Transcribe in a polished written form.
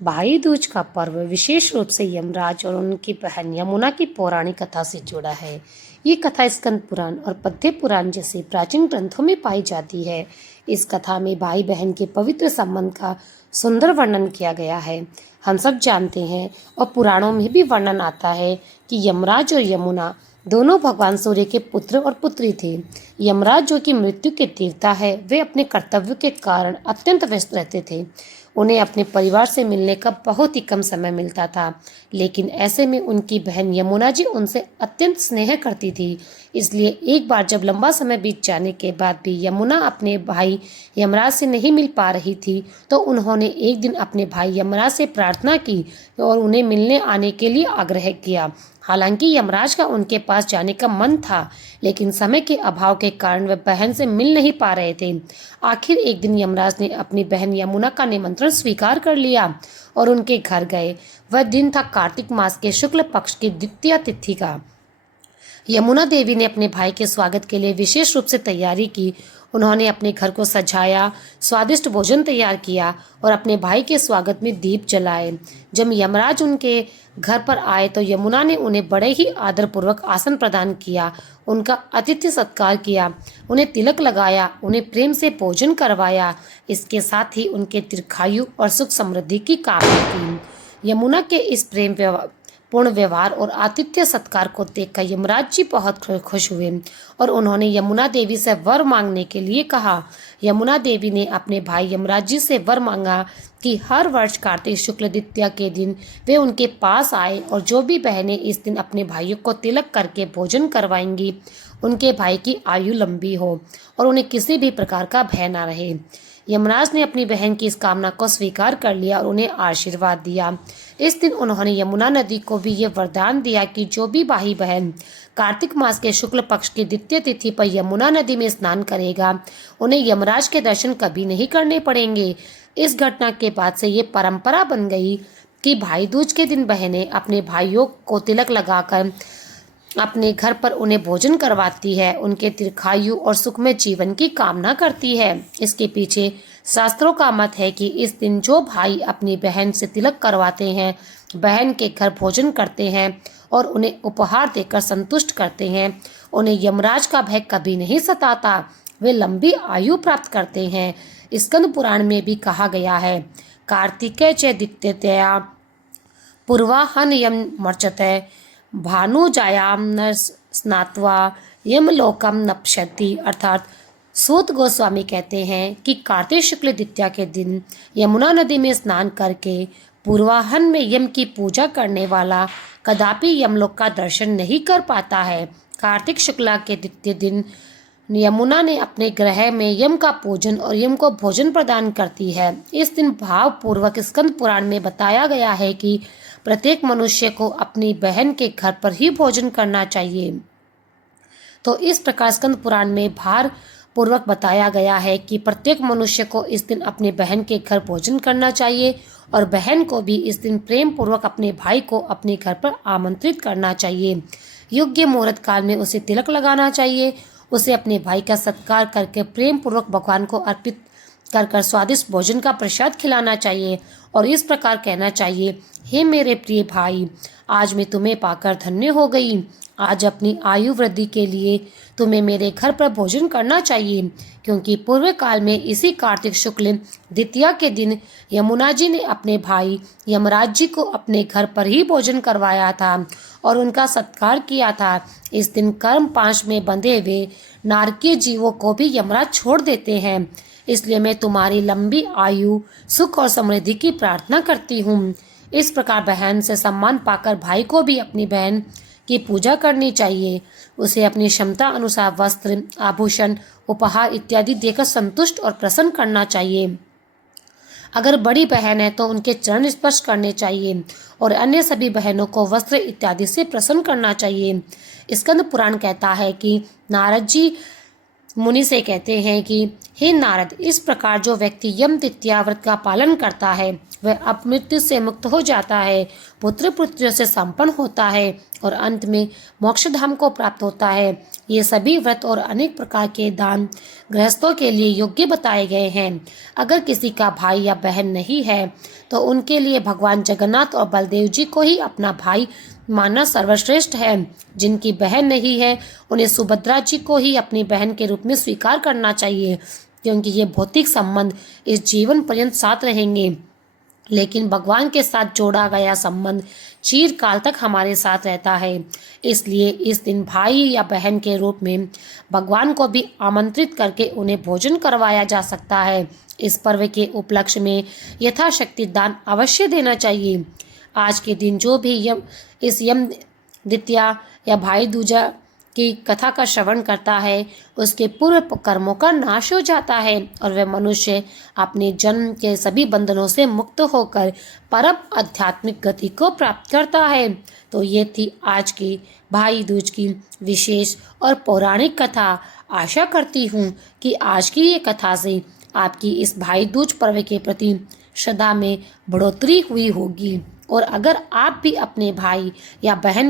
भाई दूज का पर्व विशेष रूप से यमराज और उनकी बहन यमुना की पौराणिक कथा से जुड़ा है। ये कथा स्कंद पुराण और पद्य पुराण जैसे प्राचीन ग्रंथों में पाई जाती है। इस कथा में भाई बहन के पवित्र संबंध का सुंदर वर्णन किया गया है। हम सब जानते हैं और पुराणों में भी वर्णन आता है कि यमराज और यमुना दोनों भगवान सूर्य के पुत्र और पुत्री थे। यमराज जो कि मृत्यु के देवता है, वे अपने कर्तव्य के कारण अत्यंत व्यस्त रहते थे। उन्हें अपने परिवार से मिलने का बहुत ही कम समय मिलता था, लेकिन ऐसे में उनकी बहन यमुना जी उनसे अत्यंत स्नेह करती थी। इसलिए एक बार जब लंबा समय बीत जाने के बाद भी यमुना अपने भाई यमराज से नहीं मिल पा रही थी, तो उन्होंने एक दिन अपने भाई यमराज से प्रार्थना की और उन्हें मिलने आने के लिए आग्रह किया। हालांकि यमराज का उनके पास जाने का मन था, लेकिन समय के अभाव के कारण वे बहन से मिल नहीं पा रहे थे। आखिर एक दिन यमराज ने अपनी बहन यमुना का निमंत्रण स्वीकार कर लिया और उनके घर गए। वह दिन था कार्तिक मास के शुक्ल पक्ष की द्वितीया तिथि का। यमुना देवी ने अपने भाई के स्वागत के लिए विशेष रूप से तैयारी की। उन्होंने अपने घर को सजाया, स्वादिष्ट भोजन तैयार किया और अपने भाई के स्वागत में दीप जलाए। जब यमराज उनके घर पर आए तो यमुना ने उन्हें बड़े ही आदरपूर्वक आसन प्रदान किया, उनका आतिथ्य सत्कार किया, उन्हें तिलक लगाया, उन्हें प्रेम से भोजन करवाया। इसके साथ ही उनके दीर्घायु और सुख समृद्धि की कामना की। यमुना के इस प्रेम पूर्ण व्यवहार और आतिथ्य सत्कार को देखकर यमराज जी बहुत खुश हुए और उन्होंने यमुना देवी से वर मांगने के लिए कहा। यमुना देवी ने अपने भाई यमराज जी से वर मांगा कि हर वर्ष कार्तिक शुक्ल द्वितीया के दिन वे उनके पास आए और जो भी बहनें इस दिन अपने भाइयों को तिलक करके भोजन करवाएंगी, उनके भाई की आयु लंबी हो और उन्हें किसी भी प्रकार का भय न रहे। यमराज ने अपनी बहन की इस कामना को स्वीकार कर लिया और उन्हें आशीर्वाद दिया। इस दिन उन्होंने यमुना नदी को भी ये वरदान दिया कि जो भी भाई बहन कार्तिक मास के शुक्ल पक्ष की द्वितीय तिथि पर यमुना नदी में स्नान करेगा, उन्हें यमराज के दर्शन कभी नहीं करने पड़ेंगे। इस घटना के बाद से ये परंपरा बन गई कि भाई दूज के दिन बहनें अपने भाइयों को तिलक लगाकर अपने घर पर उन्हें भोजन करवाती है, उनके दीर्घायु और सुखमय जीवन की कामना करती है। इसके पीछे शास्त्रों का मत है कि इस दिन जो भाई अपनी बहन से तिलक करवाते हैं, बहन के घर भोजन करते हैं और उन्हें उपहार देकर संतुष्ट करते हैं, उन्हें यमराज का भय कभी नहीं सताता, वे लंबी आयु प्राप्त करते हैं। स्कंद पुराण में भी कहा गया है, कार्तिके च द्वितीया पूर्वाहन यम मर्चते भानुजायाम न स्नात्वा यमलोकम नपश्यति। अर्थात सूत गोस्वामी कहते हैं कि कार्तिक शुक्ल द्वितीया के दिन यमुना नदी में स्नान करके पूर्वाहन में यम की पूजा करने वाला कदापि यमलोक का दर्शन नहीं कर पाता है। कार्तिक शुक्ला के द्वितीय दिन यमुना ने अपने ग्रह में यम का पूजन और यम को भोजन प्रदान करती है। इस दिन भावपूर्वक स्कंद पुराण में बताया गया है कि प्रत्येक मनुष्य को अपनी बहन के घर पर ही भोजन करना चाहिए। तो इस प्रकार स्कंद पुराण में भार पूर्वक बताया गया है कि प्रत्येक मनुष्य को इस दिन अपने बहन के घर भोजन करना चाहिए और बहन को भी इस दिन प्रेम पूर्वक अपने भाई को अपने घर पर आमंत्रित करना चाहिए। योग्य मुहूर्त काल में उसे तिलक लगाना चाहिए, उसे अपने भाई का सत्कार करके प्रेम पूर्वक भगवान को अर्पित कर स्वादिष्ट भोजन का प्रसाद खिलाना चाहिए और इस प्रकार कहना चाहिए, हे मेरे प्रिय भाई, आज मैं तुम्हें पाकर धन्य हो गई। आज अपनी आयु वृद्धि के लिए तुम्हें मेरे घर पर भोजन करना चाहिए, क्योंकि पूर्व काल में इसी कार्तिक शुक्ल द्वितीया के दिन यमुना जी ने अपने भाई यमराज जी को अपने घर पर ही भोजन करवाया था और उनका सत्कार किया था। इस दिन कर्म पाश में बंधे हुए नारकीय जीवों को भी यमराज छोड़ देते हैं। इसलिए मैं तुम्हारी लंबी आयु, सुख और समृद्धि की प्रार्थना करती हूँ। इस प्रकार बहन से सम्मान पाकर भाई को भी अपनी बहन की पूजा करनी चाहिए। उसे अपनी क्षमता अनुसार वस्त्र, आभूषण, उपहार इत्यादि देकर संतुष्ट और प्रसन्न करना चाहिए। अगर बड़ी बहन है तो उनके चरण स्पर्श करने चाहिए और अन्य सभी बहनों को वस्त्र इत्यादि से प्रसन्न करना चाहिए। स्कंद पुराण कहता है कि नारद जी मुनि से कहते हैं कि हे नारद, इस प्रकार जो व्यक्ति यम तृतीया व्रत का पालन करता है वह अपमृत्यु से मुक्त हो जाता है, पुत्र पुत्रियों से संपन्न होता है और अंत में मोक्ष धाम को प्राप्त होता है। ये सभी व्रत और अनेक प्रकार के दान गृहस्थों के लिए योग्य बताए गए हैं। अगर किसी का भाई या बहन नहीं है तो उनके लिए भगवान जगन्नाथ और बलदेव जी को ही अपना भाई मानना सर्वश्रेष्ठ है। जिनकी बहन नहीं है उन्हें सुभद्रा जी को ही अपनी बहन के रूप में स्वीकार करना चाहिए, क्योंकि ये भौतिक संबंध इस जीवन पर्यंत साथ रहेंगे, लेकिन भगवान के साथ जोड़ा गया संबंध चिरकाल तक हमारे साथ रहता है। इसलिए इस दिन भाई या बहन के रूप में भगवान को भी आमंत्रित करके उन्हें भोजन करवाया जा सकता है। इस पर्व के उपलक्ष्य में यथाशक्ति दान अवश्य देना चाहिए। आज के दिन जो भी इस यम द्वितीया या भाई दूजा की कथा का श्रवण करता है उसके पूर्व कर्मों का नाश हो जाता है और वह मनुष्य अपने जन्म के सभी बंधनों से मुक्त होकर परम आध्यात्मिक गति को प्राप्त करता है। तो ये थी आज की भाई दूज की विशेष और पौराणिक कथा। आशा करती हूँ कि आज की ये कथा से आपकी इस भाई दूज पर्व के प्रति श्रद्धा में बढ़ोतरी हुई होगी, और अगर आप भी अपने भाई या बहन